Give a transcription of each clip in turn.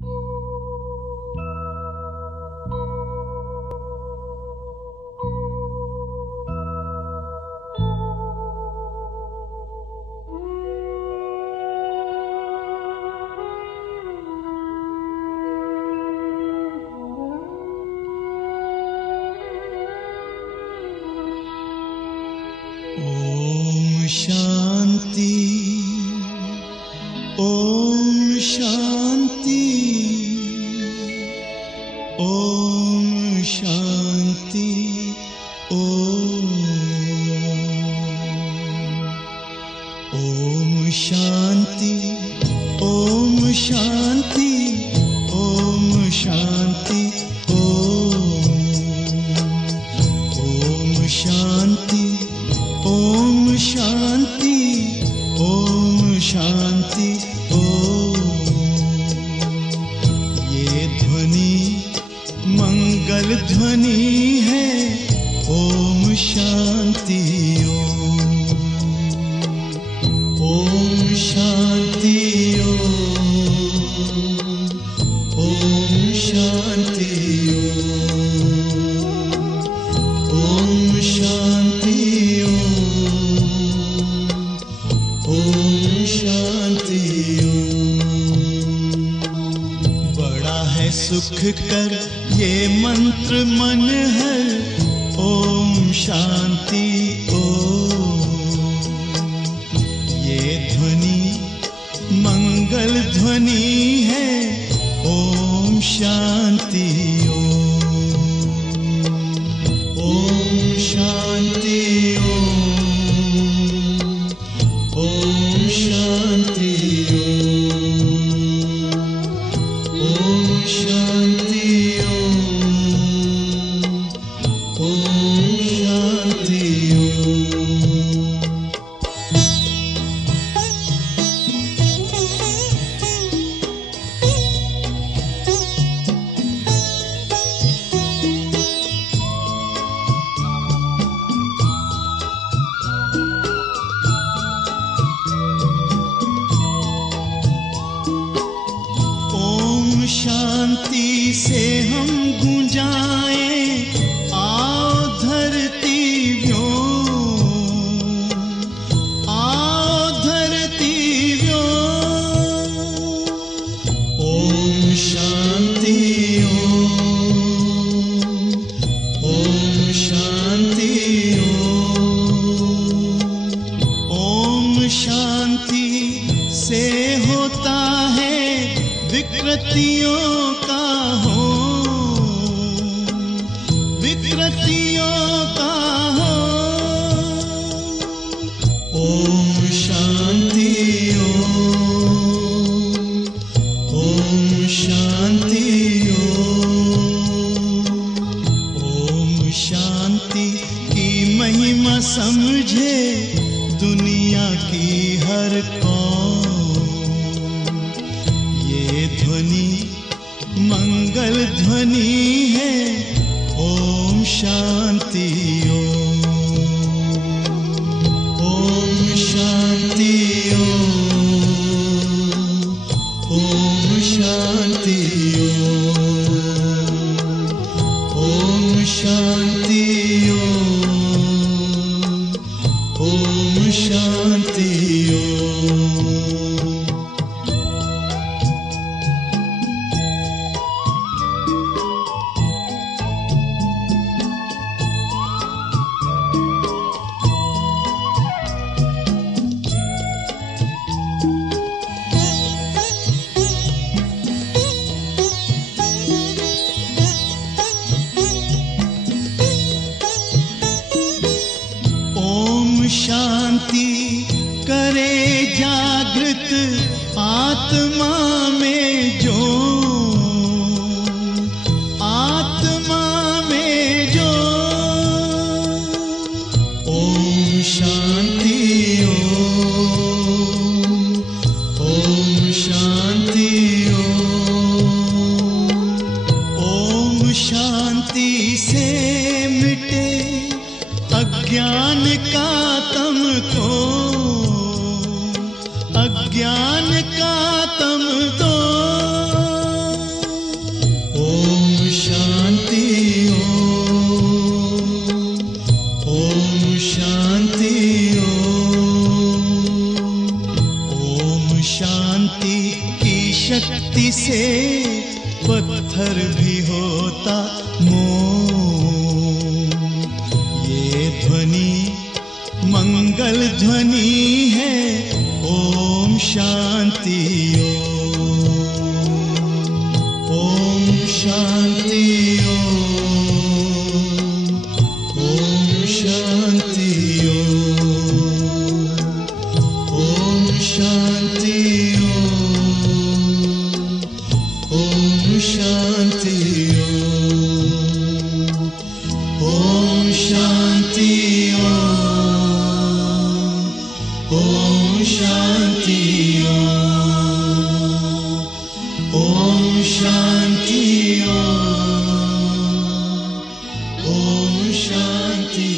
ओम शांति, ओम शांति, ओम शांति, ओम शांति, ओम शांति, ओम शांति, ओम शांति, ओम शांति, ओम शांति, ये ध्वनि मंगल ध्वनि है। ओम शांति, ओम शांति, ओम शांति, ओम शांति, ओम शांति। बड़ा है सुख कर ये मंत्र मन हर। ओम शांति, ये ध्वनि मंगल ध्वनि है। ओम शांति, ओम शांति, ओम शांति, ओम शांति, ओम शांति। ओम शांति से हम गूंजाएं, आओ धरती व्योम, आओ धरती व्योम। ओम शांति, ओम शांति, ओम शांति से होता है विकृतियों का हो, विकृतियों का हो। ओम शांति, ओम शांति, ओम शांति की महिमा समझे दुनिया की हर कौम। ये ध्वनि मंगल ध्वनि है। ओम शांति, ओम शांति, ओम शांति, ओम शांति, ओम शांति। शांति करे जागृत आत्मा में जो, आत्मा में जो। ओम शांति, ओम शांति, ओम शांति से मिटे अज्ञान का तम को, अज्ञान का तम तो। शांति की शक्ति से पत्थर भी होता मोम। ये ध्वनि मंगल ध्वनि है, ओम शांति ओम शांति ओम शांति ओम शांति ओम शांति ओम शांति ओम शांति ओम शांति ओम शांति।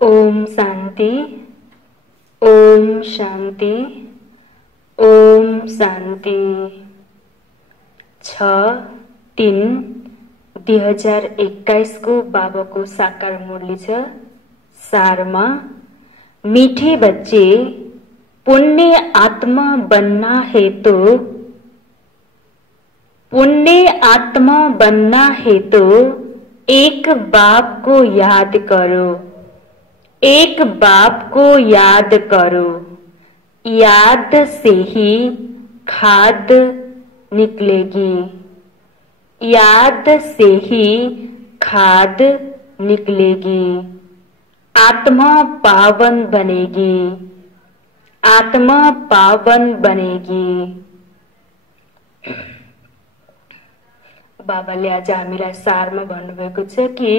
ओम शांति, ओम शांति, ओम शांति। 6-3-2021 को बाबाको साकार मुरली छ। सारमा, मीठे बच्चे, पुण्य आत्मा बनना है तो एक बाप को याद करो, एक बाप को याद करो। याद से ही खाद निकलेगी, याद से ही खाद निकलेगी। आत्मा पावन बनेगी, आत्मा पावन बनेगी। बाबाले आज हामीलाई सारमा भन्नुभएको छ कि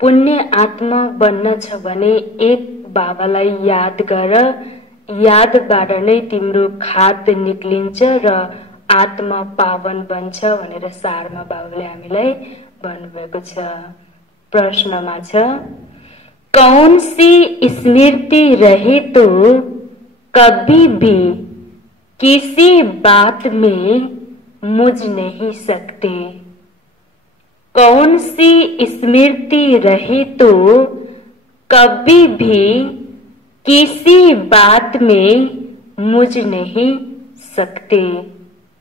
पुण्य आत्मा बन्न छ भने एक बाबालाई याद गर, यादबाट नै तिम्रो खाद निक्लिन्छ र आत्मा पावन बन्छ भनेर सारमा बाबाले हामीलाई भन्नुभएको छ। प्रश्नमा छ, कौन सी स्मृति रहे तो कभी भी किसी बात में मुझ नहीं सकते। कौन सी स्मृति रहे तो कभी भी किसी बात में मुझ नहीं सकते।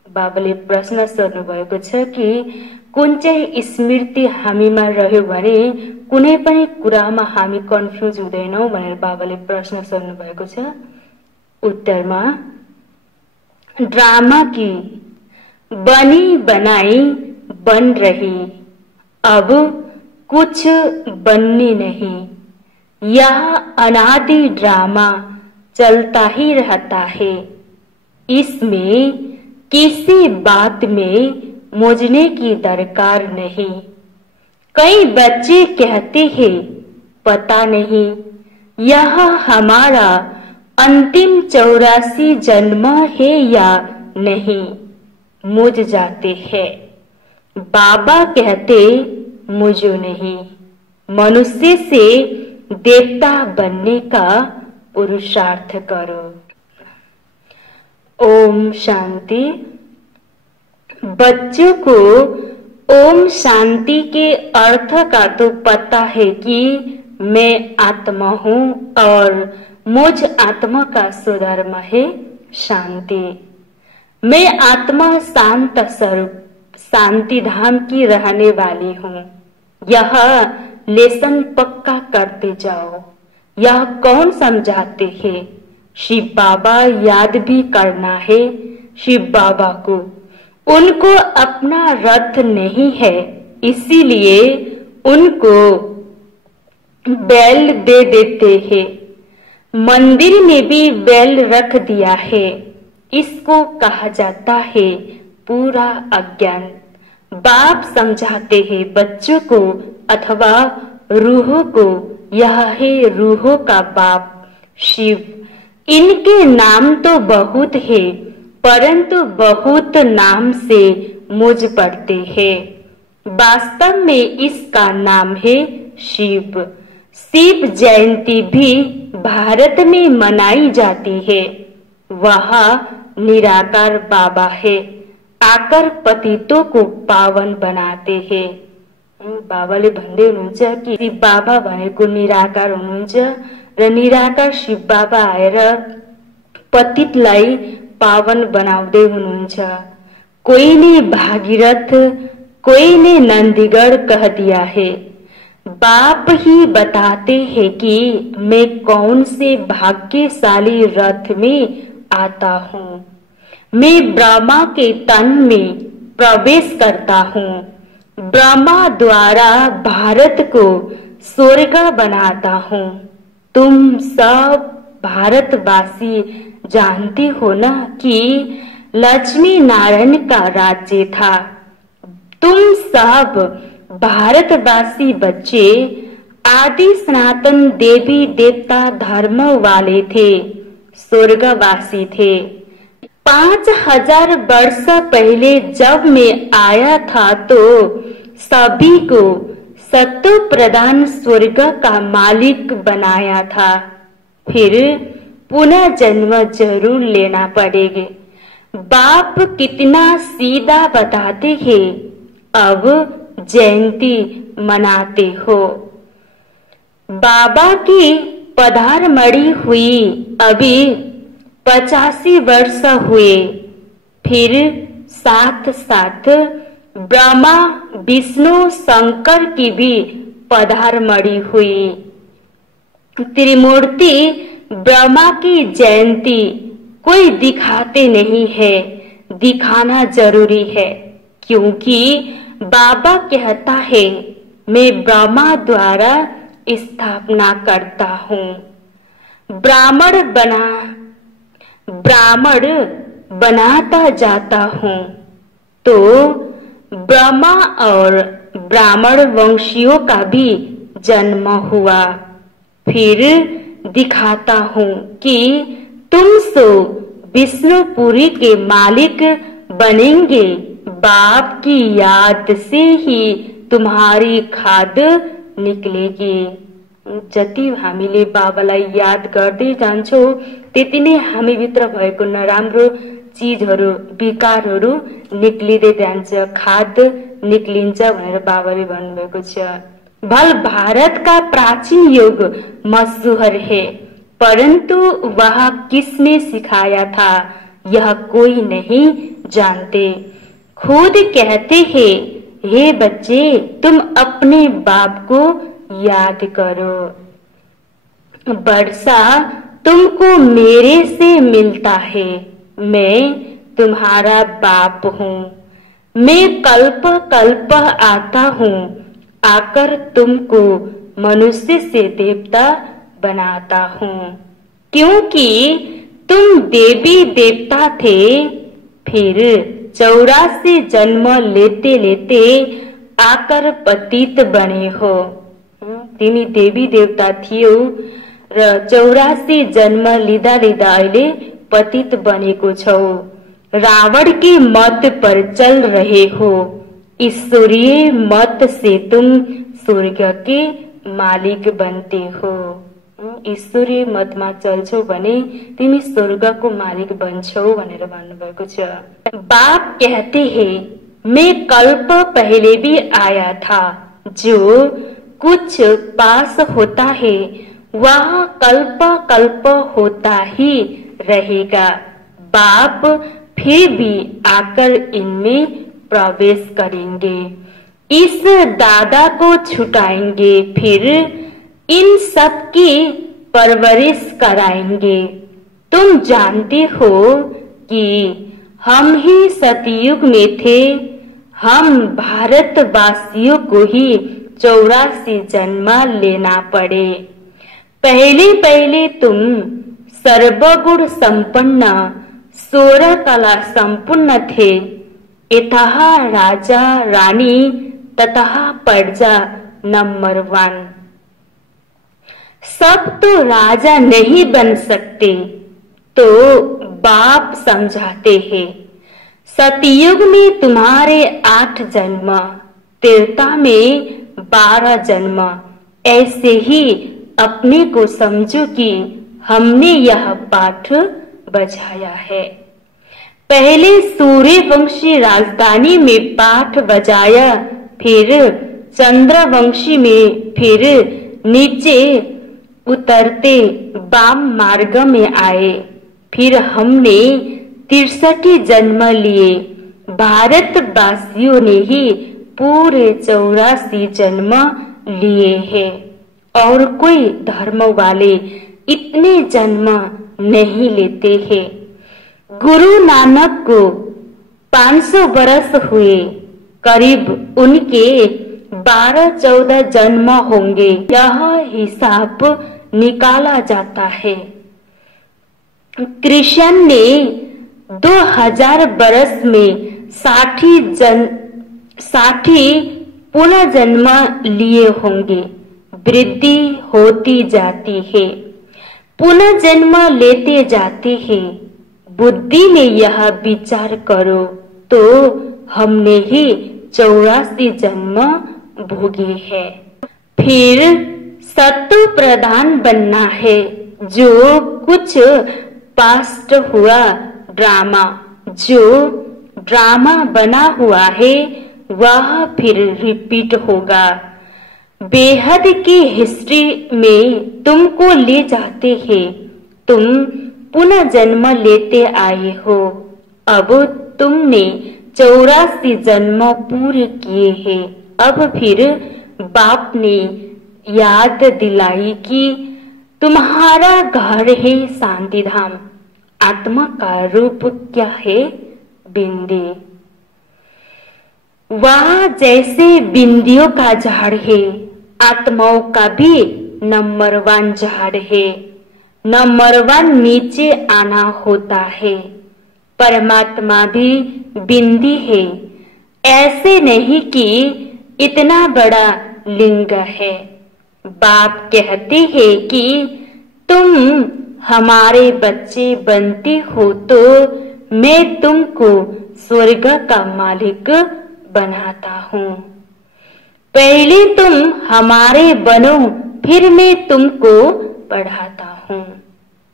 बाबाले प्रश्न सोध्नु भएको छ कि कुन चाहिँ स्मृति हामीमा रह्यो भने कुनै पनि कुरामा हामी कन्फ्युज हुँदैनौं भनेर बाबाले प्रश्न सोध्नु भएको छ। उत्तरमा, ड्रामा की बनी बनाई बन रही, अब कुछ बननी नहीं। यह अनादि ड्रामा चलता ही रहता है, इसमें किसी बात में मुझने की दरकार नहीं। कई बच्चे कहते हैं पता नहीं यह हमारा अंतिम 84 जन्म है या नहीं, मुझ जाते हैं। बाबा कहते मुझे नहीं, मनुष्य से देवता बनने का पुरुषार्थ करो। ओम शांति। बच्चों को ओम शांति के अर्थ का तो पता है कि मैं आत्मा हूँ और मुझ आत्मा का स्वधर्म है शांति। मैं आत्मा शांत स्वरूप शांति धाम की रहने वाली हूँ। यह लेसन पक्का करते जाओ। यह कौन समझाते हैं? शिव बाबा याद भी करना है शिव बाबा को। उनको अपना रथ नहीं है, इसीलिए उनको बैल दे देते हैं। मंदिर में भी बैल रख दिया है। इसको कहा जाता है पूरा अज्ञान। बाप समझाते हैं बच्चों को अथवा रूहों को, यह है रूहों का बाप शिव। इनके नाम तो बहुत है, परंतु बहुत नाम से मुझ पड़ते हैं। वास्तव में इसका नाम है शिव। शिव जयंती भी भारत में मनाई जाती है। वहाँ निराकार बाबा है, आकर पतितों को पावन बनाते हैं। बाबाले भन्दै हुनुहुन्छ कि शिव बाबा भनेको निराकार हुनुहुन्छ र निराकार शिव बाबा आएर पतितलाई पावन बनाउँदै हुनुहुन्छ। कोई ने भागीरथ कोई ने नंदीगढ़ कह दिया है, बाप ही बताते हैं कि मैं कौन से भाग्यशाली रथ में आता हूँ। मैं ब्रह्मा के तन में प्रवेश करता हूँ, ब्रह्मा द्वारा भारत को स्वर्ग बनाता हूँ। तुम सब भारतवासी जानते हो ना कि लक्ष्मी नारायण का राज्य था। तुम सब भारतवासी बच्चे आदि सनातन देवी देवता धर्म वाले थे, स्वर्गवासी थे। 5000 वर्ष पहले जब मैं आया था तो सभी को सत्व प्रदान स्वर्ग का मालिक बनाया था। फिर पुनः जन्म जरूर लेना पड़ेगा। बाप कितना सीधा बताते हैं, अब जयंती मनाते हो। बाबा की पधारमणि हुई अभी 85 वर्ष हुए। फिर साथ साथ ब्रह्मा विष्णु शंकर की भी पधारमणि हुई। त्रिमूर्ति ब्रह्मा की जयंती कोई दिखाते नहीं है, दिखाना जरूरी है, क्योंकि बाबा कहता है मैं ब्रह्मा द्वारा स्थापना करता हूँ। ब्राह्मण बनाता जाता हूँ। तो ब्रह्मा और ब्राह्मण वंशियों का भी जन्म हुआ। फिर दिखाता हूँ कि तुम सो विष्णुपुरी के मालिक बनेंगे। बाप की याद से ही तुम्हारी खाद निक्लेगी। जति हामीले बाबालाई याद गर्दै जान्छौं त्यति नै हामीभित्र भएको नराम्रो चीजहरू विकारहरू निक्लिँदै जान्छ, खाद निक्लिन्छ भनेर बाबाले भन्नुभएको छ। भल भारत का प्राचीन युग मशहूर है, परंतु वह किसने सिखाया था यह कोई नहीं जानते। खुद कहते हैं, हे बच्चे तुम अपने बाप को याद करो। वर्षा तुमको मेरे से मिलता है, मैं तुम्हारा बाप हूँ। मैं कल्प कल्प आता हूँ, आकर तुमको मनुष्य से देवता बनाता हूँ। क्योंकि तुम देवी देवता थे, फिर 84 जन्म लेते लेते आकर पतित बने हो। तिमी देवी देवता थियौ र 84 जन्म लिदा लिदा अहिले पतित बनेको छौ। रावण के मत पर चल रहे हो, ईश्वरीय मत से तुम स्वर्ग के मालिक बनते हो। ईश्वरीय मतमा चल्छौ भने तिमी स्वर्गको मालिक बन्छौ भनेर भन्नुभएको छ। बाप कहते हैं, मैं कल्प पहले भी आया था। जो कुछ पास होता है वह कल्प कल्प होता ही रहेगा। बाप फिर भी आकर इनमें प्रवेश करेंगे, इस दादा को छुटाएंगे, फिर इन सब की परवरिश कराएंगे। तुम जानते हो कि हम ही सतयुग में थे, हम भारतवासियों को ही 84 जन्म लेना पड़े। पहले पहले तुम सर्वगुण संपन्न 16 कला संपूर्ण थे। इतः राजा रानी ततः प्रजा नंबर 1। सब तो राजा नहीं बन सकते, तो बाप समझाते हैं। सतयुग में तुम्हारे 8 जन्म, त्रेता में 12 जन्म। ऐसे ही अपने को समझो कि हमने यह पाठ बजाया है। पहले सूर्यवंशी राजधानी में पाठ बजाया, फिर चंद्रवंशी में फिर नीचे उतरते वाम मार्ग में आए। फिर हमने 63 जन्म लिए। भारतवासियों ने ही पूरे 84 जन्म लिए हैं और कोई धर्म वाले इतने जन्म नहीं लेते हैं। गुरु नानक को 500 बरस हुए। करीब उनके 12-14 जन्म होंगे। यह हिसाब निकाला जाता है। कृष्ण ने 2000 बरस में 60 पुनर्जन्म लिए होंगे। वृद्धि होती जाती है, पुनर्जन्म लेते जाते हैं। बुद्धि में यह विचार करो तो हमने ही 84 जन्म भोगे हैं। फिर सत्व प्रधान बनना है। जो कुछ पास्ट हुआ ड्रामा, जो ड्रामा बना हुआ है वह फिर रिपीट होगा। बेहद की हिस्ट्री में तुमको ले जाते हैं। तुम पुनः जन्म लेते आए हो। अब तुमने 84 जन्म पूरे किए हैं। अब फिर बाप ने याद दिलाई कि तुम्हारा घर है शांति धाम। आत्मा का रूप क्या है? बिंदी। वह जैसे बिंदियों का झाड़ है, आत्माओं का भी नंबर 1 झाड़ है। नंबर 1 नीचे आना होता है। परमात्मा भी बिंदी है। ऐसे नहीं कि इतना बड़ा लिंग है। बाप कहते हैं कि तुम हमारे बच्चे बनते हो तो मैं तुमको स्वर्ग का मालिक बनाता हूँ। पहले तुम हमारे बनो, फिर मैं तुमको पढ़ाता हूँ।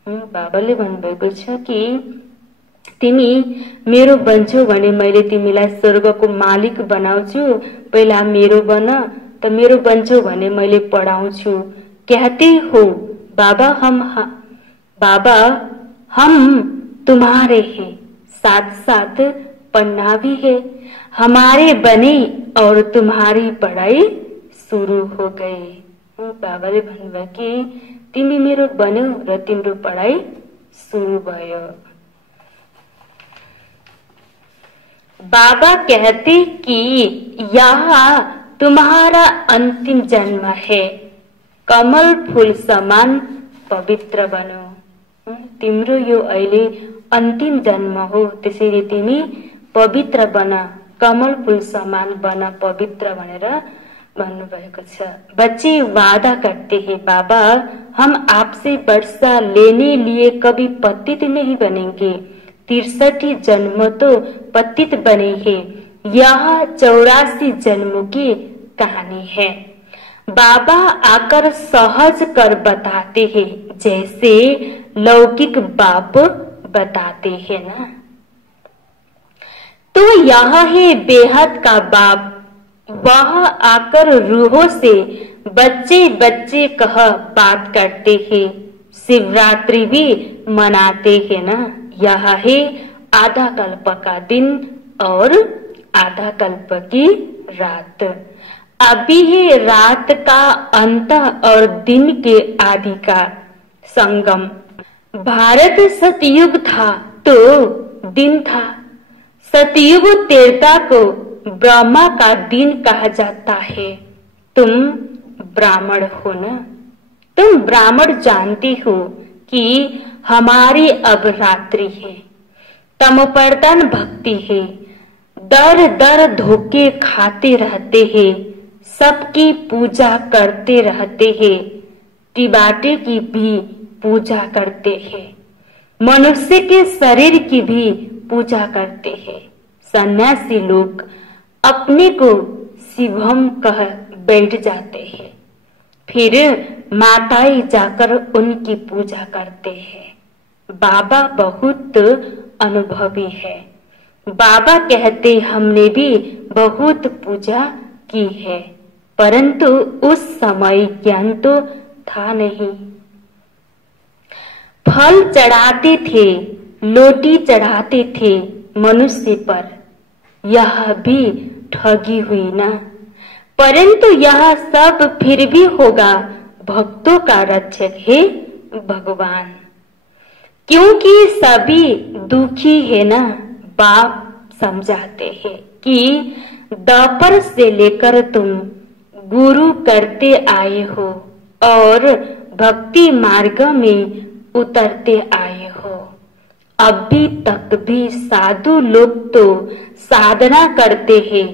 बाबाले भन्नुभएको छ कि तिमी मेरो बन्छौ भने मैले तिमीलाई स्वर्गको मालिक बनाउँछु। पहिला मेरो बन, त मेरो बन्छौ भने मैले पढाउँछु। कहते हो बाबा हम तुम्हारे हैं, साथ साथ पढ़ना भी है। हमारे बने और तुम्हारी पढ़ाई सुरु हो गई। बाबाले भन्नुभयो कि तिमी मेरो बन्यौ र तिम्रो पढाइ सुरु भयो। बाबा कहते कि यह तुम्हारा अंतिम जन्म है। कमल फूल समान पवित्र बनो। तिम्रो यो अहिले अन्तिम जन्म हो, त्यसैले तिमी पवित्र बन, कमल फूल समान बन, पवित्र भनेर भन्नुभएको छ। बच्चे वादा करते हैं बाबा हम आपसे वर्षा लेने लिए कभी पतित नहीं बनेंगे। 63 जन्म तो पतित बने हैं। यह 84 जन्मों की कहानी है। बाबा आकर सहज कर बताते हैं, जैसे लौकिक बाप बताते हैं ना। तो यह है बेहद का बाप। वह आकर रूहों से बच्चे बच्चे कह बात करते हैं। शिवरात्रि भी मनाते हैं ना। यह है आधा कल्प का दिन और आधा कल्प की रात। अभी है रात का अंत और दिन के आदि का संगम। भारत सतयुग था तो दिन था। सतयुग त्रेता को ब्रह्मा का दिन कहा जाता है। तुम ब्राह्मण हो ना। तुम ब्राह्मण जानते हो कि हमारी अब रात्रि है। तमोप्रधान भक्ति है। दर दर धोखे खाते रहते हैं। सबकी पूजा करते रहते हैं। टिबाटे की भी पूजा करते हैं। मनुष्य के शरीर की भी पूजा करते हैं। सन्यासी लोग अपने को शिवम कह बैठ जाते हैं। फिर माताएं जाकर उनकी पूजा करते हैं। बाबा बहुत अनुभवी है। बाबा कहते हमने भी बहुत पूजा की है, परंतु उस समय ज्ञान तो था नहीं। फल चढ़ाते थे, लोटी चढ़ाते थे मनुष्य पर, यह भी ठगी हुई ना। परंतु यह सब फिर भी होगा भक्तों का रक्षक है भगवान, क्योंकि सभी दुखी है ना। बाप समझाते हैं कि द्वापर से लेकर तुम गुरु करते आए हो और भक्ति मार्ग में उतरते आए हो। अभी तक भी साधु लोग तो साधना करते हैं।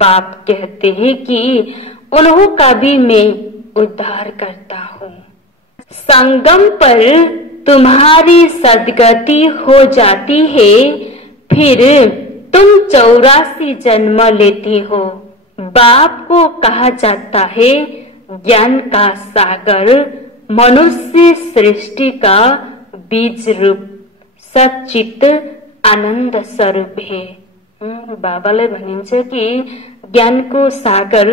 बाप कहते हैं कि उन्हों का भी मैं उद्धार करता हूँ। संगम पर तुम्हारी सदगति हो जाती है, फिर तुम 84 जन्म लेती हो। बाप को कहा जाता है ज्ञान का सागर, मनुष्य सृष्टि का बीज रूप, सच्चित आनंद स्वरूप है। बाबाले भनिन्छ कि ज्ञानको सागर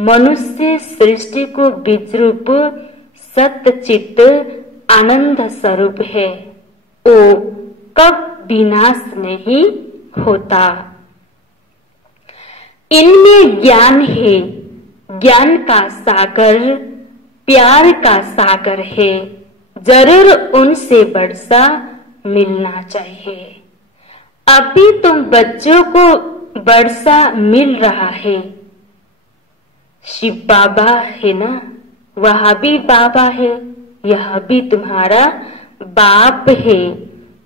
मनुष्य सृष्टि को बीज रूप सच्चित आनंद स्वरूप है। वो कब विनाश नहीं होता। इनमें ज्ञान है, ज्ञान का सागर प्यार का सागर है। जरूर उनसे वर्षा मिलना चाहिए। अभी तुम बच्चों को वर्षा मिल रहा है। शिव बाबा है ना, वह भी बाबा है, यह भी तुम्हारा बाप है।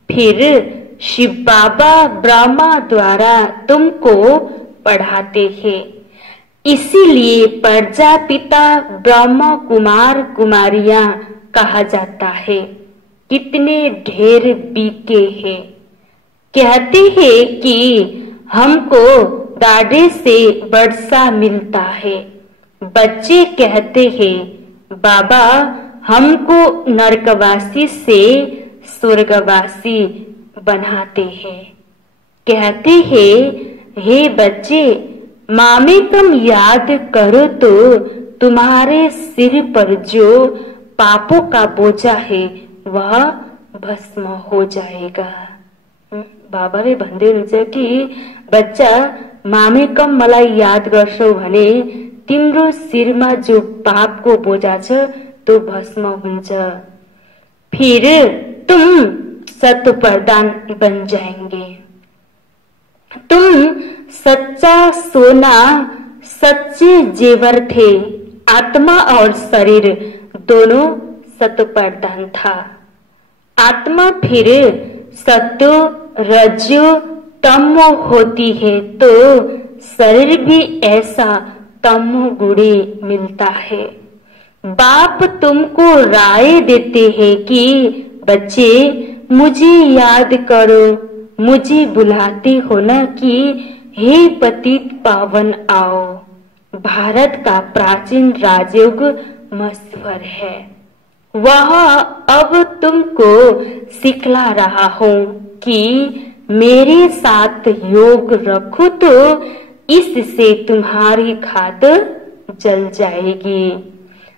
फिर शिव बाबा ब्रह्मा द्वारा तुमको पढ़ाते हैं, इसीलिए प्रजापिता ब्रह्मा कुमार कुमारियां कहा जाता है। कितने ढेर बीके हैं। कहते हैं कि हमको दाढ़े से वर्षा मिलता है। बच्चे कहते हैं बाबा हमको नरकवासी से स्वर्गवासी बनाते हैं। कहते हैं हे बच्चे, मामे तुम याद करो तो तुम्हारे सिर पर जो पापों का बोझा है वह भस्म हो जाएगा। बाबाले भन्दै हुनुहुन्छ कि बच्चा मामे कम मलाई याद गर्छौ भने तिम्रो सिरमा जो पापको बोझा छ तो भस्म हुन्छ। फिर तुम सत प्रधान बन जाएंगे। तुम सच्चा सोना सच्चे जेवर थे। आत्मा और शरीर दोनों सत प्रधान था। आत्मा फिर सत्व रजो तमो होती है तो शरीर भी ऐसा तमो गुणी मिलता है। बाप तुमको राय देते हैं कि बच्चे मुझे याद करो, मुझे बुलाते हो ना कि हे पतित पावन आओ। भारत का प्राचीन राजयोग मशहूर है, वह अब तुमको सिखला रहा हूँ कि मेरे साथ योग रखो तो इससे तुम्हारी खाद जल जाएगी।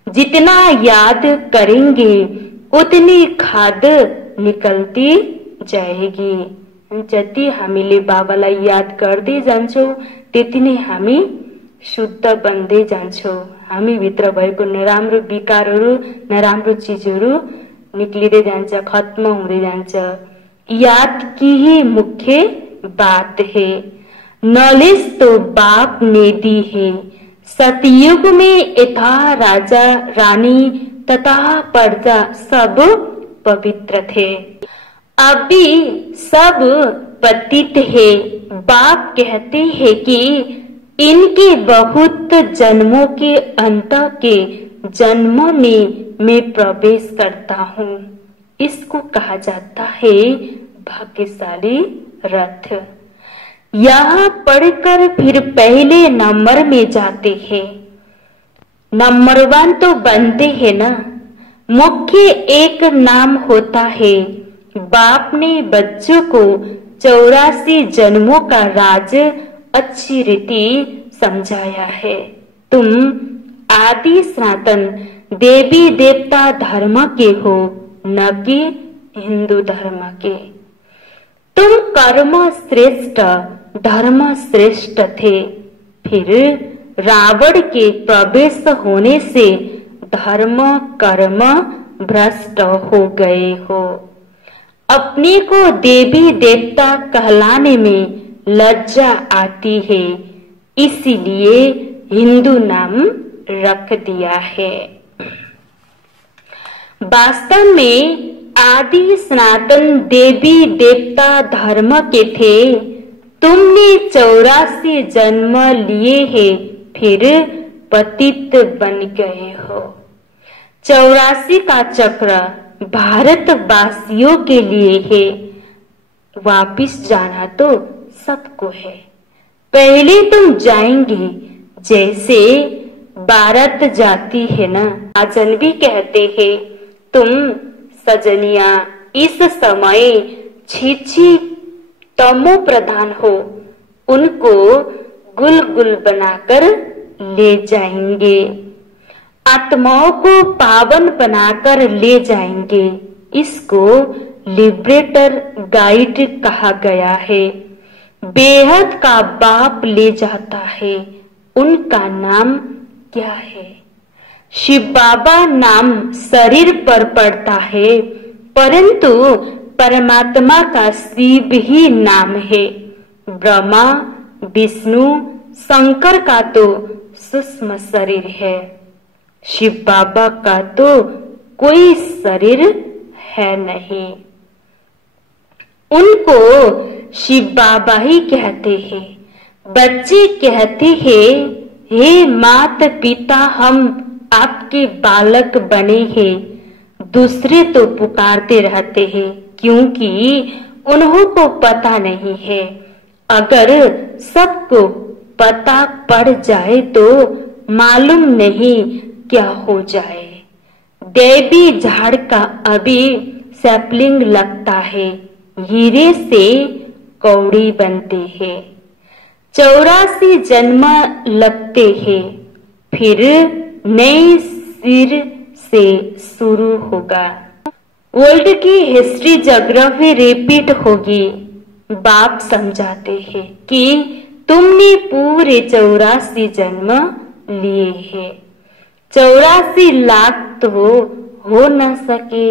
जितना याद करेंगे उतनी खाद निकलती जाएगी। जति हामीले बाबालाई याद गर्दै जान्छौं त्यति नै हामी शुद्ध बन्दै जान्छौं। हामी भित्र भएको नराम्रो विकारहरू नराम्रो चीजहरू निक्लिदै जान्छ, खत्म हुँदै जान्छ। याद की ही मुख्य बात है। नॉलेज तो बाप ने दी है। सतयुग में यथा राजा रानी तथा प्रजा सब पवित्र थे। अभी सब पतित है। बाप कहते हैं कि इनके बहुत जन्मों के अंत के जन्मों में मैं प्रवेश करता हूँ। इसको कहा जाता है भाग्यशाली रथ। यहाँ पढ़कर फिर पहले नंबर में जाते हैं। नंबर 1 तो बनते हैं ना। मुख्य एक नाम होता है। बाप ने बच्चों को 84 जन्मों का राज अच्छी रीति समझाया है। तुम आदि सनातन देवी देवता धर्म के हो, न कि हिंदू धर्म के। तुम कर्म श्रेष्ठ धर्म श्रेष्ठ थे, फिर रावण के प्रवेश होने से धर्म कर्म भ्रष्ट हो गए हो। अपने को देवी देवता कहलाने में लज्जा आती है, इसीलिए हिंदू नाम रख दिया है। वास्तव में आदि सनातन देवी देवता धर्म के थे। तुमने 84 जन्म लिए हैं, फिर पतित बन गए हो। 84 का चक्र भारतवासियों के लिए है, वापिस जाना तो सबको है। पहले तुम जाएंगे, जैसे भारत जाती है ना। राजन भी कहते हैं, तुम सजनिया इस समय छी तमो प्रधान हो, उनको गुल गुल बनाकर ले जाएंगे, आत्माओं को पावन बनाकर ले जाएंगे। इसको लिबरेटर गाइड कहा गया है। बेहद का बाप ले जाता है, उनका नाम क्या है? शिव बाबा नाम शरीर पर पड़ता है, परंतु परमात्मा का शिव ही नाम है। ब्रह्मा विष्णु शंकर का तो सूक्ष्म शरीर है, शिव बाबा का तो कोई शरीर है नहीं। उनको शिव बाबा ही कहते हैं। बच्चे कहते हैं, हे माता पिता हम आपके बालक बने हैं। दूसरे तो पुकारते रहते हैं, क्योंकि उन्हों को पता नहीं है। अगर सबको पता पड़ जाए तो मालूम नहीं क्या हो जाए। देवी झाड़ का अभी सैपलिंग लगता है, हीरे से कौड़ी बनते हैं। 84 जन्म लगते हैं, फिर नए सिर से शुरू होगा। वर्ल्ड की हिस्ट्री ज्योग्राफी रिपीट होगी। बाप समझाते हैं कि तुमने पूरे 84 जन्म लिए हैं। 84 लाख तो हो न सके,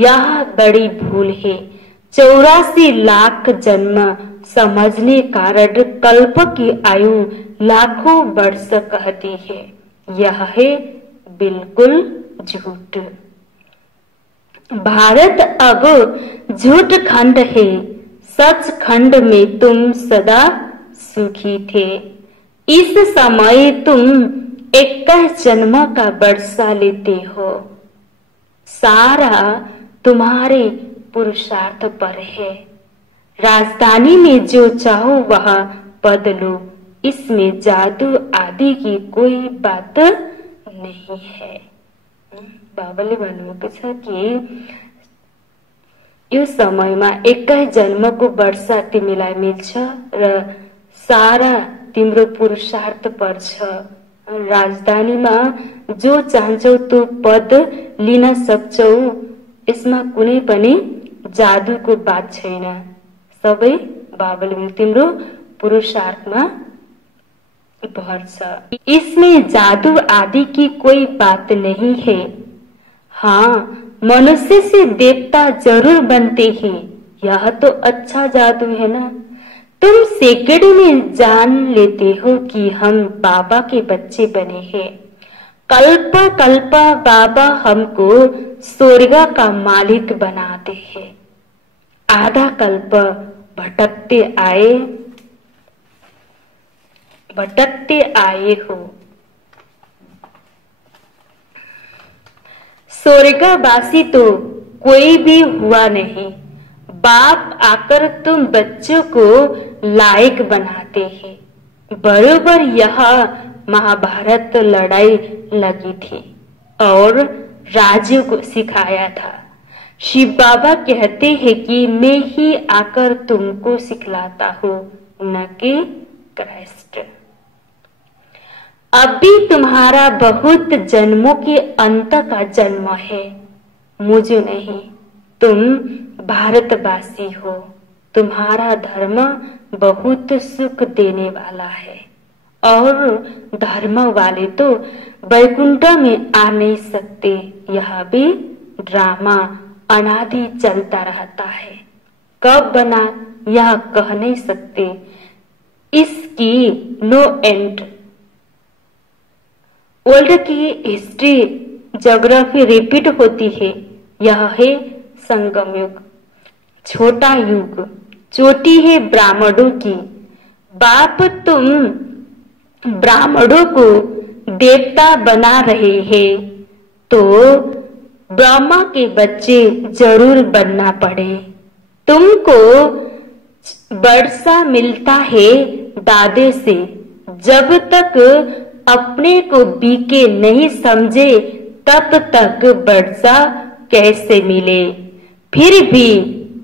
यह बड़ी भूल है। 84 लाख जन्म समझने कारण कल्प की आयु लाखों वर्ष कहती है, यह है बिल्कुल झूठ। भारत अब झूठ खंड है, सच खंड में तुम सदा सुखी थे। इस समय तुम 21 जन्म का वर्षा लेते हो। सारा तुम्हारे पुरुषार्थ पर है। राजधानी में जो चाहो वह पद लो, इसमें जादू आदि की कोई बात नहीं है। बाबाले भन्नुभएको छ कि यो समयमा 21 जन्मको वर्षा तिमीलाई मिल्छ र सारा तिम्रो पुरुषार्थ पर्छ। राजधानीमा जो चाहन्छौ त्यो पद लिन सक्छौ, यसमा कुनै पनि जादूको बात छैन। सबै बाबाले तिम्रो पुरुषार्थमा भर छ। इसमें जादू आदि की कोई बात नहीं है। हाँ, मनुष्य से देवता जरूर बनते हैं, यह तो अच्छा जादू है ना। तुम सेकंड में जान लेते हो कि हम बाबा के बच्चे बने हैं। कल्प कल्प बाबा हमको स्वर्ग का मालिक बनाते हैं। आधा कल्प भटकते आए हो। स्वर्गवासी तो कोई भी हुआ नहीं। बाप आकर तुम बच्चों को लायक बनाते हैं। बरोबर यह महाभारत लड़ाई लगी थी और राज्यों को सिखाया था। शिव बाबा कहते हैं कि मैं ही आकर तुमको सिखलाता हूँ, न कि क्राइस्ट। अभी तुम्हारा बहुत जन्मों के अंत का जन्म है, मुझे नहीं। तुम भारतवासी हो, तुम्हारा धर्म बहुत सुख देने वाला है, और धर्म वाले तो वैकुंठ में आ नहीं सकते। यह भी ड्रामा अनादि चलता रहता है, कब बना यह कह नहीं सकते। इसकी नो एंड। वर्ल्ड की हिस्ट्री ज्योग्राफी रिपीट होती है। यह है संगम युग, छोटा युग, चोटी है ब्राह्मणों की। बाप तुम ब्राह्मणों को देवता बना रहे हैं तो ब्रह्मा के बच्चे जरूर बनना पड़े। तुमको वर्षा मिलता है दादे से। जब तक अपने को बीके नहीं समझे तब तक वर्षा कैसे मिले। फिर भी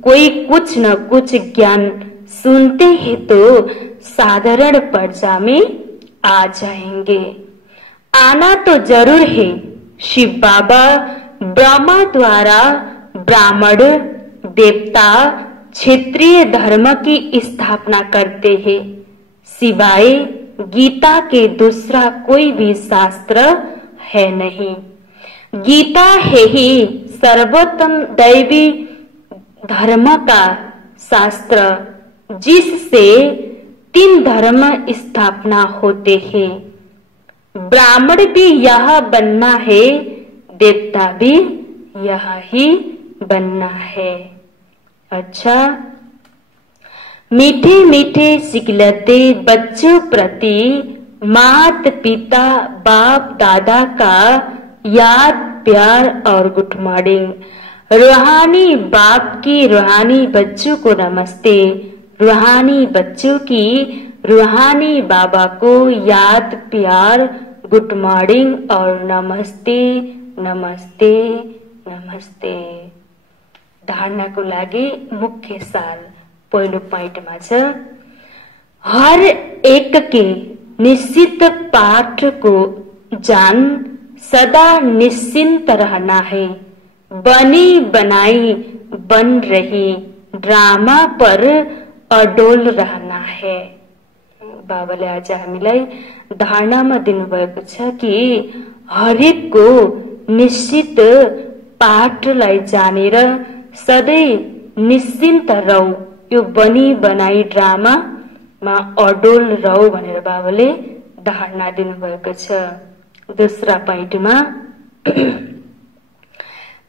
कोई कुछ न कुछ ज्ञान सुनते हैं तो साधारण पर्चा में आ जाएंगे। आना तो जरूर है। शिव बाबा ब्रह्मा द्वारा ब्राह्मण देवता क्षेत्रीय धर्म की स्थापना करते हैं। सिवाय गीता के दूसरा कोई भी शास्त्र है नहीं। गीता है ही सर्वोत्तम दैवी धर्म का शास्त्र, जिससे 3 धर्म स्थापना होते हैं। ब्राह्मण भी यह बनना है, देवता भी यह ही बनना है। अच्छा, मीठे मीठे सिखलते बच्चों प्रति माता पिता बाप दादा का याद प्यार और गुड मॉर्निंग। रूहानी बाप की रूहानी बच्चों को नमस्ते, रूहानी बच्चों की रूहानी बाबा को याद प्यार गुड मॉर्निंग और नमस्ते नमस्ते नमस्ते। धारणा को लागि मुख्य सार पहिलो पोइन्टमा छ, हर एक के निश्चित पाठ को जान सदा निश्चिंत रहना है। बनी बनाई बन रही ड्रामा पर अडोल रहना है। बाबाले आज हामीलाई धारणामा दिनुभएको छ कि हरेक को निश्चित पाठलाई जानेर सधैँ निश्चिन्त रहौ, यो बनी बनाई ड्रामामा अडोल रहौ भनेर बाबाले धारणा दिनुभएको छ। दूसरा पॉइंटमा,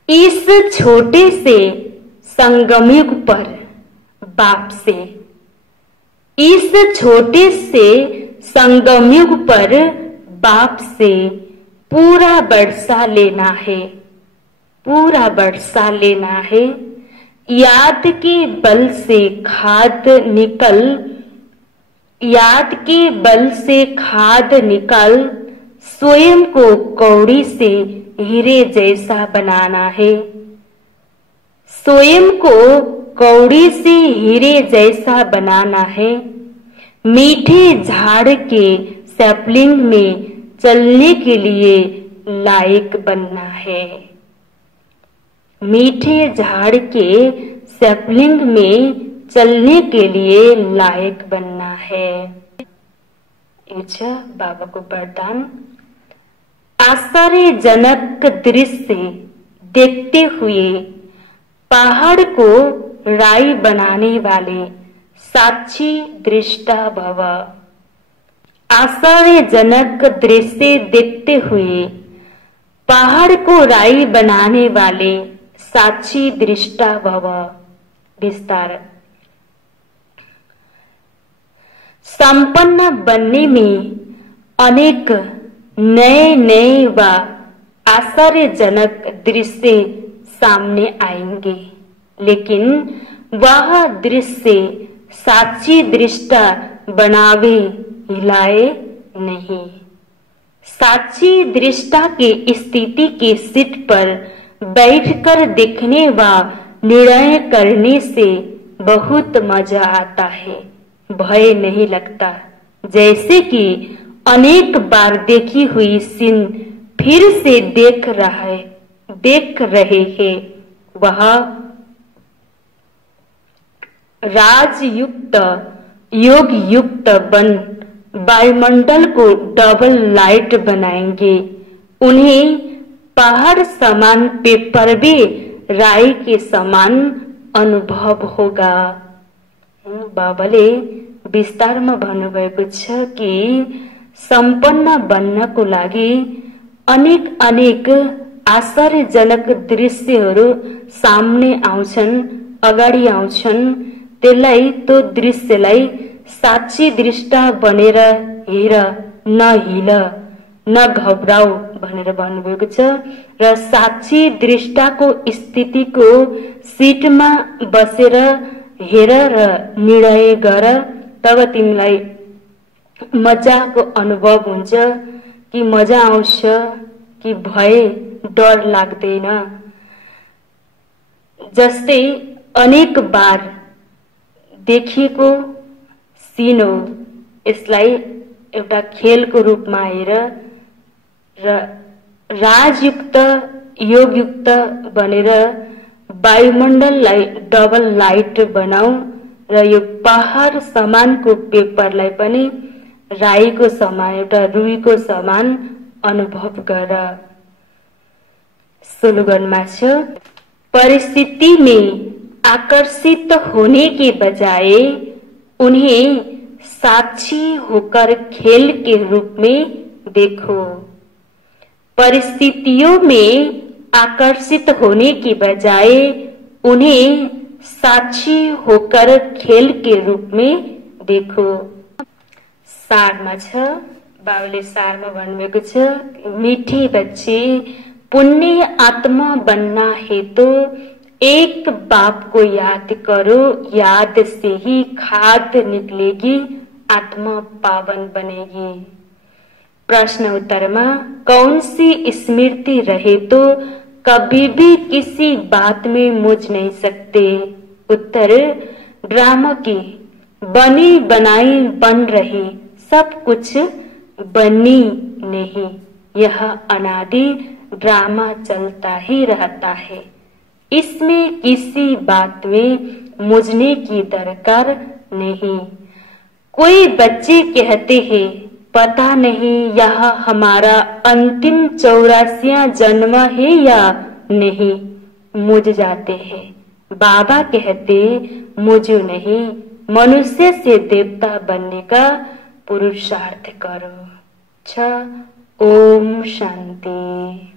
इस छोटे से संगमयुग पर बाप से, इस छोटे से संगमयुग पर बाप से पूरा वर्षा लेना है, पूरा वर्षा लेना है। याद के बल से खाद निकल, याद के बल से खाद निकल स्वयं को कौड़ी से हीरे जैसा बनाना है। स्वयं को कौड़ी से हीरे जैसा बनाना है। मीठे झाड़ के सैपलिंग में चलने के लिए लायक बनना है। मीठे झाड़ के सैपलिंग में चलने के लिए लायक बनना है। बाबा को वरदान। आश्चर्यजनक दृश्य देखते हुए पहाड़ को राई बनाने वाले साक्षी दृष्टा भव। आश्चर्यजनक दृश्य देखते हुए पहाड़ को राई बनाने वाले साक्षी दृष्टा भव। विस्तार। संपन्न बनने में अनेक नए नए व आश्चर्यजनक दृश्य सामने आएंगे, लेकिन वह दृश्य साक्षी दृष्टा बनावे हिलाए नहीं। साक्षी दृष्टा के स्थिति के सीट पर बैठकर देखने व निर्णय करने से बहुत मजा आता है, भय नहीं लगता। जैसे कि अनेक बार देखी हुई सीन फिर से देख रहे हैं। वह राजयुक्त योग युक्त बन वायुमंडल को डबल लाइट बनाएंगे। उन्हें पहाड़ समान पेपर भी राई के समान अनुभव होगा। बाबाले विस्तारमा भन्नुभएको छ कि सम्पन्न बन्नको लागि अनेक अनेक आश्चर्यजनक दृश्यहरू सामने आउँछन्, अगाडि आउँछन्। त्यसलाई त्यो दृश्यलाई साक्षी दृष्टा बनेर हेर, नहिल, न घबराऊ भनेर भन्नुभएको छ। र साक्षी दृष्टाको स्थितिको सिटमा बसेर हेर र निर्णय गर, तब तिमीलाई मजाको अनुभव हुन्छ कि मजा आउँछ कि भय डर लाग्दैन। जस्तै अनेक बार देखिएको सीन हो। यसलाई एउटा खेलको रूपमा हेर र राजयुक्त योगयुक्त बनेर वायुमण्डललाई डबल लाइट बनाऊ र यो पहाड समानको पेपरलाई पनि राईको समान, एउटा रुईको समान अनुभव गर। स्लोगनमा छ, परिस्थिति में आकर्षित होने के बजाय उन्हें साक्षी होकर खेल के रूप में देखो। परिस्थितियों में आकर्षित होने की बजाय उन्हें साक्षी होकर खेल के रूप में देखो। सारमा छ, बाबुले सारमा भन्नुभएको छ, मीठे बच्चे, पुण्य आत्मा बनना है तो एक बाप को याद करो, याद से ही खाद निकलेगी, आत्मा पावन बनेगी। प्रश्न उत्तरमा कौन सी स्मृति रहे तो कभी भी किसी बात में मुझ नहीं सकते। उत्तर, ड्रामा की बनी बनाई बन रही सब कुछ बनी नहीं, यह अनादि ड्रामा चलता ही रहता है। इसमें किसी बात में मुझने की दरकार नहीं। कोई बच्चे कहते हैं पता नहीं यह हमारा अंतिम 84वां जन्म है या नहीं, मुझ जाते हैं। बाबा कहते मुझे नहीं, मनुष्य से देवता बनने का पुरुषार्थ करो। ओम शांति।